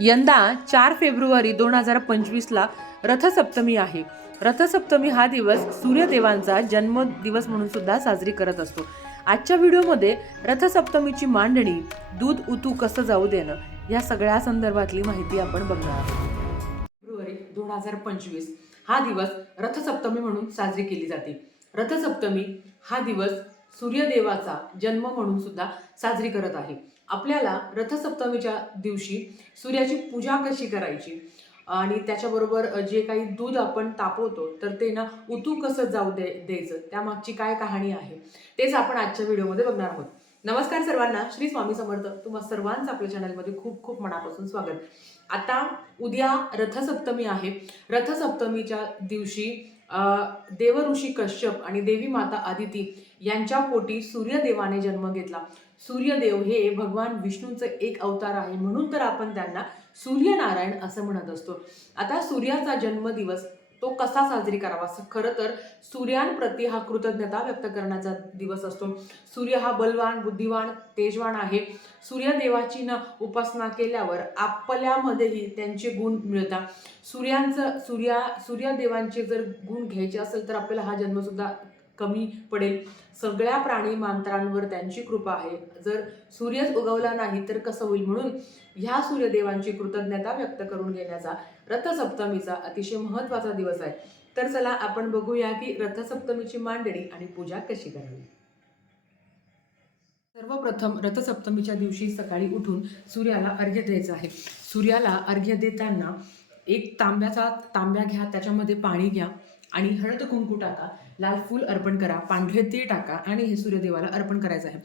यंदा चार फेब्रुवारी दोन हजार पंचवीसला रथसप्तमी आहे. रथसप्तमी हा दिवस सूर्यदेवांचा जन्मदिवस म्हणून सुद्धा साजरी करत असतो. आजच्या व्हिडिओमध्ये रथसप्तमीची मांडणी दूध उतू कसं जाऊ देणं या सगळ्या संदर्भातली माहिती आपण बघणार आहोत. फेब्रुवारी दोन हजार पंचवीस हा दिवस रथसप्तमी म्हणून साजरी केली जाते. रथसप्तमी हा दिवस सूर्यदेवाचा जन्म म्हणून सुद्धा साजरी करत आहे. आपल्याला रथसप्तमीच्या दिवशी सूर्याची पूजा कशी करायची? आणि त्याच्याबरोबर जे काही दूध आपण तापवतो तर ते ना उतू कसं जाऊ दे द्यायचं? त्यामागची काय कहाणी आहे? तेच आपण आजच्या व्हिडिओमध्ये बघणार आहोत. नमस्कार सर्वांना श्री स्वामी समर्थ. तुम्हा सर्वांचं आपल्या चॅनलमध्ये खूप खूप मनापासून स्वागत. आता उद्या रथसप्तमी आहे. रथसप्तमीच्या दिवशी देवऋषी कश्यप आणि देवी माता आदिती यांच्या पोटी सूर्यदेवाने जन्म घेतला. सूर्यदेव हे भगवान विष्णूंचं एक अवतार आहे. म्हणून तर आपण त्यांना सूर्यनारायण असं म्हणत असतो. आता सूर्याचा जन्मदिवस तो कसा साजरी करावा? खरं तर सूर्यांप्रती हा कृतज्ञता व्यक्त करण्याचा दिवस असतो. सूर्य हा बलवान बुद्धिवान तेजवान आहे. सूर्यदेवाची ना उपासना केल्यावर आपल्यामध्येही त्यांचे गुण मिळतात. सूर्यांचं सूर्या सूर्यदेवांचे जर गुण घ्यायचे असेल तर आपल्याला हा जन्मसुद्धा कमी पडेल. सगळ्या प्राणी मांत्रांवर त्यांची कृपा आहे. जर सूर्यच उगवला नाही तर कसं होईल म्हणून ह्या सूर्यदेवांची कृतज्ञता व्यक्त करून घेण्याचा रथसप्तमीचा अतिशय महत्त्वाचा दिवस आहे. तर चला आपण बघूया की रथसप्तमीची मांडणी आणि पूजा कशी करावी. सर्वप्रथम रथसप्तमीच्या दिवशी सकाळी उठून सूर्याला अर्घ्य द्यायचं आहे. सूर्याला अर्घ्य देताना एक तांब्याचा तांब्या घ्या त्याच्यामध्ये पाणी घ्या आणि हळद कुंकू टाका. लाल फूल अर्पण करा पांढरे तीळ टाका आणि हे सूर्यदेवाला अर्पण करायचं आहे.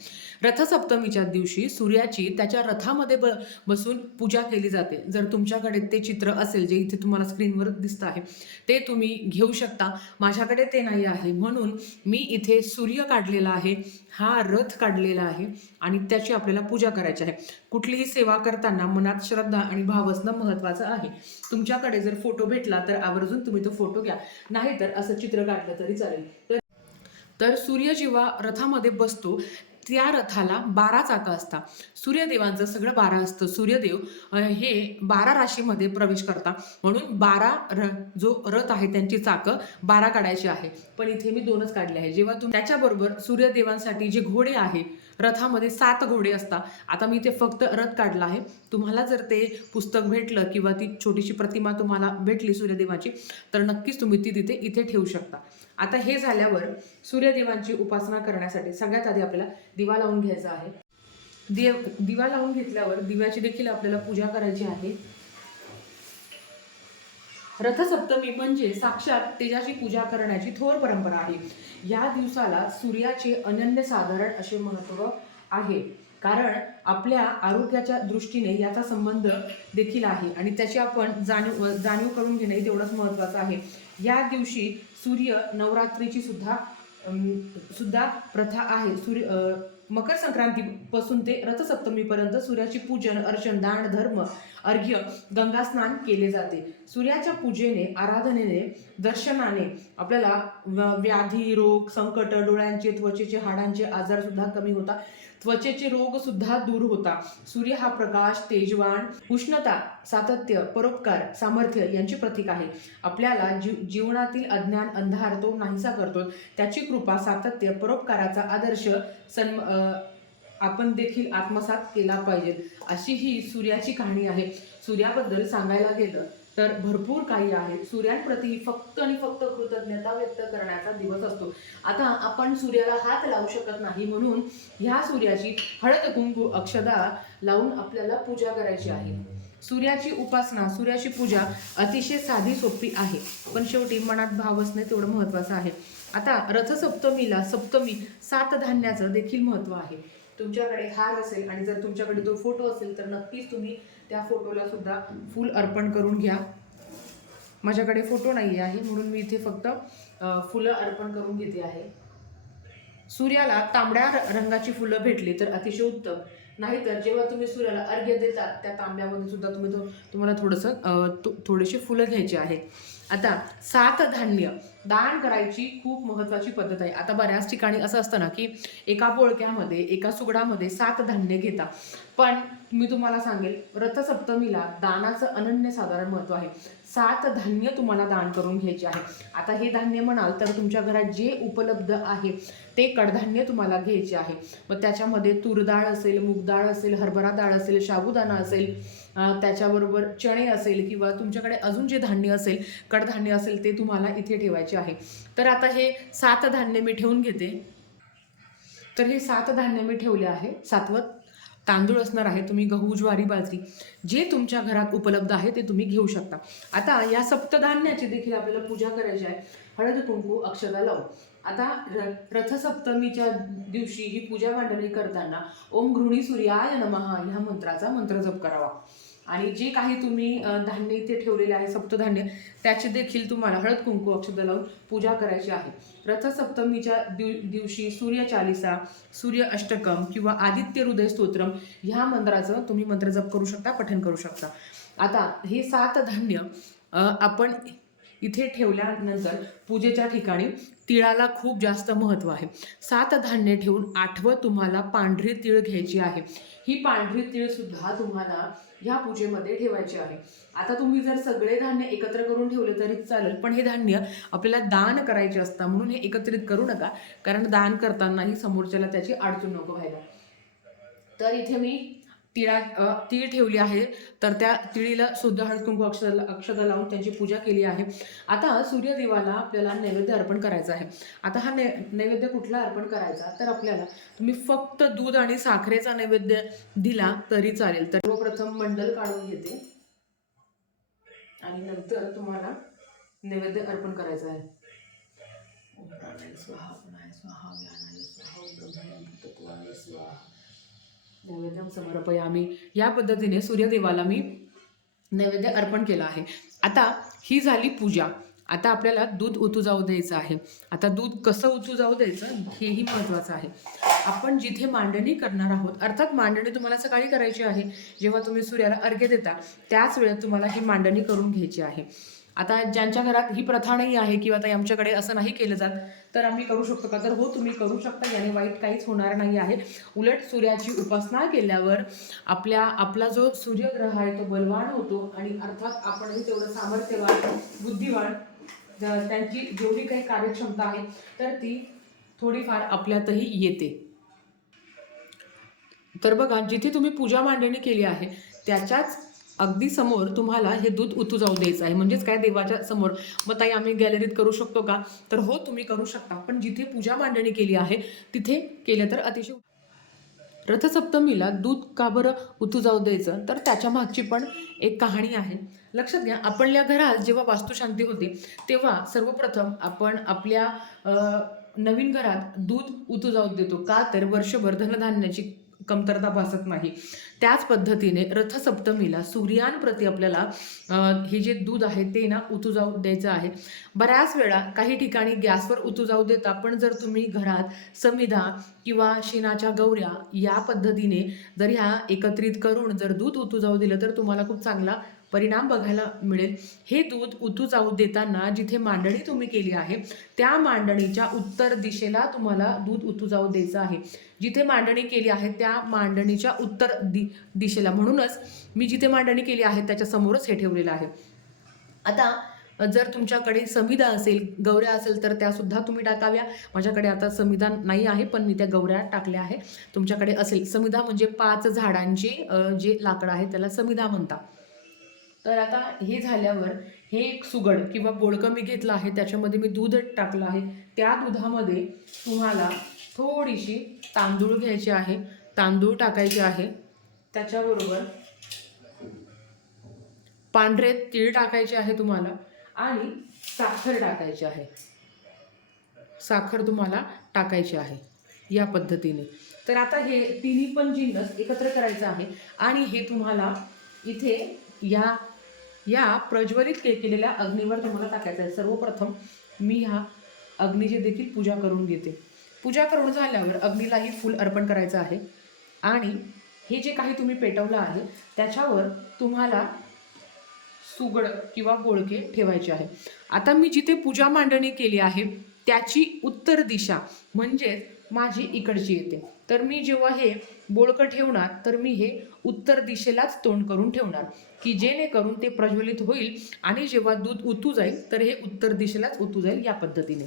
रथसप्तमीच्या दिवशी सूर्याची त्याच्या रथामध्ये ब बसून पूजा केली जाते. जर तुमच्याकडे ते चित्र असेल जे इथे तुम्हाला स्क्रीनवर दिसतं आहे ते तुम्ही घेऊ शकता. माझ्याकडे ते नाही आहे. म्हणून मी इथे सूर्य काढलेला आहे हा रथ काढलेला आहे आणि त्याची आपल्याला पूजा करायची आहे. कुठलीही सेवा करताना मनात श्रद्धा आणि भाव असणं महत्त्वाचं आहे. तुमच्याकडे जर फोटो भेटला तर आवर्जून तुम्ही तो फोटो घ्या. नाहीतर असं चित्र काढलं तरी चालेल. तर तर सूर्य जेव्हा रथामध्ये बसतो त्या रथाला बारा चाकं असतात. सूर्यदेवांचं सगळं बारा असतं. सूर्यदेव हे बारा राशीमध्ये प्रवेश करतात. म्हणून बारा र जो रथ आहे त्यांची चाकं बारा काढायची आहे. पण इथे मी दोनच काढले आहे. जेव्हा तुम्ही त्याच्याबरोबर सूर्यदेवांसाठी जे घोडे आहे रथामध्ये सात घोडे असतात. आता मी ते फक्त रथ काढला आहे. तुम्हाला जर ते पुस्तक भेटलं किंवा ती छोटीशी प्रतिमा तुम्हाला भेटली सूर्यदेवाची तर नक्कीच तुम्ही ती तिथे इथे ठेवू शकता. आता हे झाल्यावर सूर्यदेवांची उपासना करण्यासाठी सगळ्यात आधी आपल्याला दिवा लावून घ्यायचा आहे. देव दिवा लावून घेतल्यावर दिव्याची देखील आपल्याला पूजा करायची आहे. रथसप्तमी म्हणजे साक्षात तेजाची पूजा करण्याची थोर परंपरा आहे. या दिवसाला सूर्याचे अनन्य साधारण असे महत्त्व आहे. कारण आपल्या आरोग्याच्या दृष्टीने याचा संबंध देखील आहे आणि त्याची आपण जाणीव जाणीव करून घेणे तेवढंच महत्त्वाचं आहे. या दिवशी सूर्य नवरात्रीची सुद्धा सुद्धा प्रथा आहे. सूर्य मकर संक्रांतीपासून ते रथसप्तमीपर्यंत सूर्याची पूजन अर्चन दान धर्म अर्घ्य गंगास्नान केले जाते. सूर्याच्या पूजेने आराधनेने दर्शनाने आपल्याला व- व्याधी रोग संकट डोळ्यांचे त्वचेचे हाडांचे आजार सुद्धा कमी होतात. त्वचेचे रोग सुद्धा दूर होता. सूर्य हा प्रकाश तेजवान उष्णता सातत्य परोपकार सामर्थ्य यांचे प्रतीक आहे. आपल्याला जीव जीवनातील अज्ञान अंधार तो नाहीसा करतो. त्याची कृपा सातत्य परोपकाराचा आदर्श सन्म आपण देखील आत्मसात केला पाहिजे. अशी ही सूर्याची कहाणी आहे. सूर्याबद्दल सांगायला गेलं तर भरपूर काही आहे. सूर्यांप्रती फक्त आणि फक्त कृतज्ञता व्यक्त करण्याचा दिवस असतो. आता आपण सूर्याला हात लावू शकत नाही म्हणून ह्या सूर्याची हळद कुंकू अक्षदा लावून आपल्याला पूजा करायची आहे. सूर्याची उपासना सूर्याची पूजा अतिशय साधी सोपी आहे. पण शेवटी मनात भाव असणे तेवढं महत्त्वाचं आहे. आता रथसप्तमीला सप्तमी सात धान्याचं देखील महत्त्व आहे. तुमच्याकडे हार असेल आणि जर तुमच्याकडे तो फोटो असेल तर नक्कीच तुम्ही त्या फोटोला सुद्धा फूल अर्पण करून घ्या. माझ्याकडे फोटो नाही आहे म्हणून मी इथे फक्त फुलं अर्पण करून घेते आहे. सूर्याला तांबड्या रंगाची फुलं भेटली तर अतिशय उत्तम. नाहीतर जेव्हा तुम्ही सूर्याला अर्घ्य देतात त्या तांब्यामध्ये सुद्धा तुम्ही तो तुम्हाला थोडंसं थोडेसे फुलं घ्यायचे आहे. आता सात धान्य. दान करायची खूप महत्वाची पद्धत आहे. आता बऱ्याच ठिकाणी असं असतं ना की एका पोळक्यामध्ये एका सुगडामध्ये सात धान्य घेता. पण मी तुम्हाला सांगेल रथसप्तमीला दानाचं अनन्य साधारण महत्त्व आहे. सात धान्य तुम्हाला दान करून घ्यायचे आहे. आता हे धान्य म्हणाल तर तुमच्या घरात जे उपलब्ध आहे ते कडधान्य तुम्हाला घ्यायचे आहे. मग त्याच्यामध्ये तूर डाळ असेल मूग डाळ असेल हरभरा डाळ असेल साबुदाणा असेल त्याच्याबरोबर चणे असेल किंवा तुमच्याकडे अजून जे धान्य असेल कडधान्य असेल ते तुम्हाला इथे ठेवायचे आहे. तर आता हे सात धान्य मी ठेवून घेते. तर हे सात धान्य मी ठेवले आहे. सातवत तांदूळ असणार आहे तुम्ही गहू ज्वारी बाजरी जे तुमच्या घरात उपलब्ध आहे ते तुम्ही घेऊ शकता. आता या सप्तधान्याची देखील आपल्याला पूजा करायची आहे. हळद कुंकू अक्षदा लावू आता र रथसप्तमीच्या दिवशी ही पूजा मांडणी करताना ओम घृणी सूर्याय नमः ह्या मंत्राचा मंत्र जप करावा. आणि जे काही तुम्ही धान्य इथे ठेवलेले आहे सप्तधान्य त्याचे देखील तुम्हाला हळद कुंकू अक्षता लावून पूजा करायची आहे. रथसप्तमीच्या दिव दिवशी सूर्य चालिसा सूर्य अष्टकम किंवा आदित्य हृदय स्तोत्रम ह्या मंत्राचं तुम्ही मंत्र जप करू शकता पठण करू शकता. आता हे सात धान्य आपण इथे ठेवल्यानंतर पूजेच्या ठिकाणी तिळाला खूप जास्त महत्त्व आहे. सात धान्य ठेवून आठवं तुम्हाला पांढरी तीळ घ्यायची आहे. ही पांढरी तिळसुद्धा तुम्हाला ह्या पूजेमध्ये ठेवायची आहे. आता तुम्ही जर सगळे धान्य एकत्र करून ठेवले तरी चालेल पण हे धान्य आपल्याला दान करायचे असतं म्हणून हे एकत्रित करू नका कारण दान करतानाही समोरच्याला त्याची अडचण नको व्हायला. तर इथे मी तिळा तीळ ठेवली आहे तर त्या तिळीला सुद्धा हळदकुंकू अक्षदा अक्षदा लावून त्यांची पूजा केली आहे. आता सूर्यदेवाला आपल्याला नैवेद्य अर्पण करायचा आहे. आता हा नै नैवेद्य कुठला अर्पण करायचा? तर आपल्याला तुम्ही फक्त दूध आणि साखरेचा नैवेद्य दिला तरी चालेल. तर सर्वप्रथम मंडल काढून घेते. आणि नंतर तुम्हाला नैवेद्य अर्पण करायचं आहे. स्वाहा स्वाहा स्वाहा स्वाहा. नैवेद्यम समर्पयामी या पद्धतीने सूर्यदेवाला मी नैवेद्य अर्पण केलं आहे. आता ही झाली पूजा. आता आपल्याला दूध उतू जाऊ द्यायचं आहे. आता दूध कसं उतू जाऊ द्यायचं हेही महत्त्वाचं आहे. आपण जिथे मांडणी करणार आहोत अर्थात मांडणी तुम्हाला सकाळी करायची आहे जेव्हा तुम्ही सूर्याला अर्घ्य देता त्याच वेळेत तुम्हाला ही मांडणी करून घ्यायची आहे. आता ज्यांच्या घरात ही प्रथा नाही आहे किंवा आता आमच्याकडे असं नाही केलं जात तर आम्ही करू शकतो का? तर हो तुम्ही करू शकता. याने वाईट काहीच होणार नाही आहे. उलट सूर्याची उपासना केल्यावर आपल्या आपला जो सूर्यग्रह आहे तो बलवान होतो आणि अर्थात आपणही तेवढं सामर्थ्यवान बुद्धिवान त्यांची जेवढी काही कार्यक्षमता आहे तर ती थोडीफार आपल्यातही येते. तर बघा जिथे तुम्ही पूजा मांडणी केली आहे त्याच्याच अगदी समोर तुम्हाला हे दूध उतू जाऊ द्यायचं आहे. म्हणजेच काय देवाच्या समोर? मग ताई आम्ही गॅलरीत करू शकतो का? तर हो तुम्ही करू शकता. पण जिथे पूजा मांडणी केली आहे तिथे केलं तर अतिशय रथसप्तमीला दूध का बरं उतू जाऊ द्यायचं? तर त्याच्या मागची पण एक कहाणी आहे. लक्षात घ्या आपल्या घरात जेव्हा वास्तुशांती होते तेव्हा सर्वप्रथम आपण आपल्या नवीन घरात दूध उतू जाऊ देतो. का? तर वर्षभर धनधान्याची कमतरता भासत नाही. त्याच पद्धतीने रथसप्तमीला सूर्यांप्रती आपल्याला हे जे दूध आहे ते ना उतू जाऊ द्यायचं आहे. बऱ्याच वेळा काही ठिकाणी गॅसवर उतू जाऊ देता पण जर तुम्ही घरात समिधा किंवा शेणाच्या गौऱ्या या पद्धतीने जर ह्या एकत्रित करून जर दूध उतू जाऊ दिलं तर तुम्हाला खूप चांगला परिणाम बघायला मिळेल. हे दूध उतू जाऊ देताना जिथे मांडणी तुम्ही केली आहे त्या मांडणीच्या उत्तर दिशेला तुम्हाला दूध उतू जाऊ द्यायचं आहे. जिथे मांडणी केली आहे त्या मांडणीच्या उत्तर दि दिशेला. म्हणूनच मी जिथे मांडणी केली आहे त्याच्या समोरच हे ठेवलेलं आहे. आता जर तुमच्याकडे समिधा असेल गौऱ्या असेल तर त्यासुद्धा तुम्ही टाकाव्या. माझ्याकडे आता समिधा नाही आहे पण मी त्या गौऱ्या टाकल्या आहे. तुमच्याकडे असेल. समिधा म्हणजे पाच झाडांची जे लाकडं आहे त्याला समिधा म्हणतात. तर आता हे झाल्यावर हे एक सुगड किंवा बोडकं मी घेतलं आहे त्याच्यामध्ये मी दूध टाकलं आहे. त्या दुधामध्ये तुम्हाला थोडीशी तांदूळ घ्यायचे आहे. तांदूळ टाकायचे आहे. त्याच्याबरोबर पांढरे तीळ टाकायचे आहे तुम्हाला आणि साखर टाकायची आहे. साखर तुम्हाला टाकायची आहे या पद्धतीने. तर आता हे तिन्ही पण जिन्नस एकत्र करायचं आहे आणि हे तुम्हाला इथे या या प्रज्वलित के केलेल्या अग्नीवर तुम्हाला टाकायचं आहे. सर्वप्रथम मी ह्या अग्नीची देखील पूजा करून घेते. पूजा करून झाल्यावर अग्नीलाही फूल अर्पण करायचं आहे. आणि हे जे काही तुम्ही पेटवलं आहे त्याच्यावर तुम्हाला सुगड किंवा बोळके ठेवायचे आहे. आता मी जिथे पूजा मांडणी केली आहे त्याची उत्तर दिशा म्हणजेच माझी इकडची येते. तर मी जेव्हा हे बोळकं ठेवणार तर मी हे उत्तर दिशेलाच तोंड करून ठेवणार. की जेणेकरून ते प्रज्वलित होईल आणि जेव्हा दूध उतू जाईल तर हे उत्तर दिशेलाच उतू जाईल या पद्धतीने.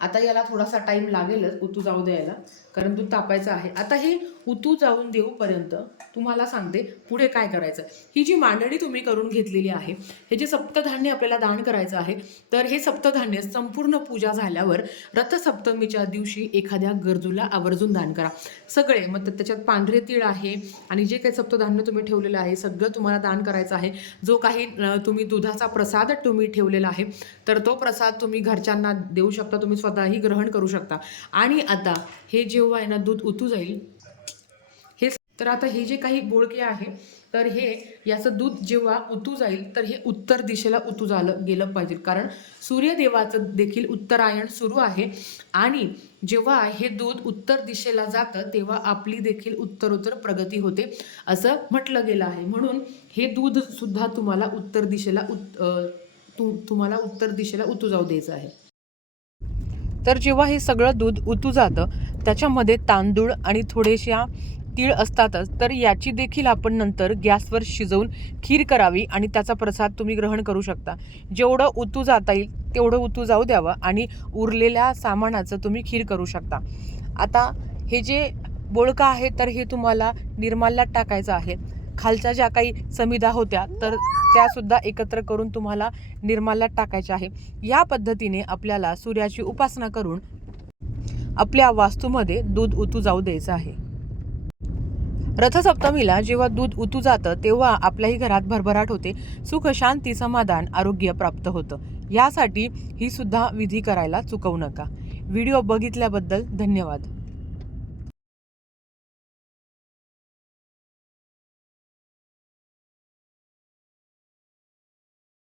आता याला थोडासा टाइम लागेलच उतू जाऊ द्यायला कारण दूध तापायचं आहे. आता हे उतू जाऊन देऊपर्यंत तुम्हाला सांगते पुढे काय करायचं. ही जी मांडणी तुम्ही करून घेतलेली आहे हे जे सप्तधान्य आपल्याला दान करायचं आहे तर हे सप्तधान्य संपूर्ण पूजा झाल्यावर रथसप्तमीच्या दिवशी एखाद्या गरजूला आवर्जून दान करा. सगळे मग त्याच्यात पांढरे तीळ आहे आणि जे काही सप्तधान्य तुम्ही ठेवलेलं आहे सगळं तुम्हाला दान करायचं आहे. जो काही तुम्ही दुधाचा प्रसाद तुम्ही ठेवलेला आहे तर तो प्रसाद तुम्ही घरच्यांना देऊ शकता तुम्ही स्वतःही ग्रहण करू शकता. आणि आता हे जे जेव्हा आहे ना दूध उतू जाईल. हे तर आता हे जे काही बोळके आहे तर हे याचं दूध जेव्हा उतू जाईल तर हे उत्तर दिशेला उतू झालं गेलं पाहिजे. कारण सूर्यदेवाचं देखील उत्तरायण सुरू आहे आणि जेव्हा हे दूध उत्तर दिशेला जातं तेव्हा आपली देखील उत्तरोत्तर प्रगती होते असं म्हटलं गेलं आहे. म्हणून हे दूध सुद्धा तुम्हाला उत्तर दिशेला उत् तु तुम्हाला उत्तर दिशेला उतू जाऊ द्यायचं आहे. तर जेव्हा हे सगळं दूध उतू जातं त्याच्यामध्ये तांदूळ आणि थोडेशा तीळ असतातच तर याची देखील आपण नंतर गॅसवर शिजवून खीर करावी आणि त्याचा प्रसाद तुम्ही ग्रहण करू शकता. जेवढं उतू जाता येईल तेवढं उतू जाऊ द्यावं आणि उरलेल्या सामानाचं तुम्ही खीर करू शकता. आता हे जे बोळका आहे तर हे तुम्हाला निर्माल्यात टाकायचं आहे. खालच्या ज्या काही समिधा होत्या तर त्यासुद्धा एकत्र करून तुम्हाला निर्माल्यात टाकायच्या आहे. या पद्धतीने आपल्याला सूर्याची उपासना करून आपल्या वास्तूमध्ये दूध उतू जाऊ द्यायचं आहे. रथसप्तमीला जेव्हा दूध उतू जातं तेव्हा आपल्याही घरात भरभराट होते. सुख शांती समाधान आरोग्य प्राप्त होतं. यासाठी ही सुद्धा विधी करायला चुकवू नका. व्हिडिओ बघितल्याबद्दल धन्यवाद.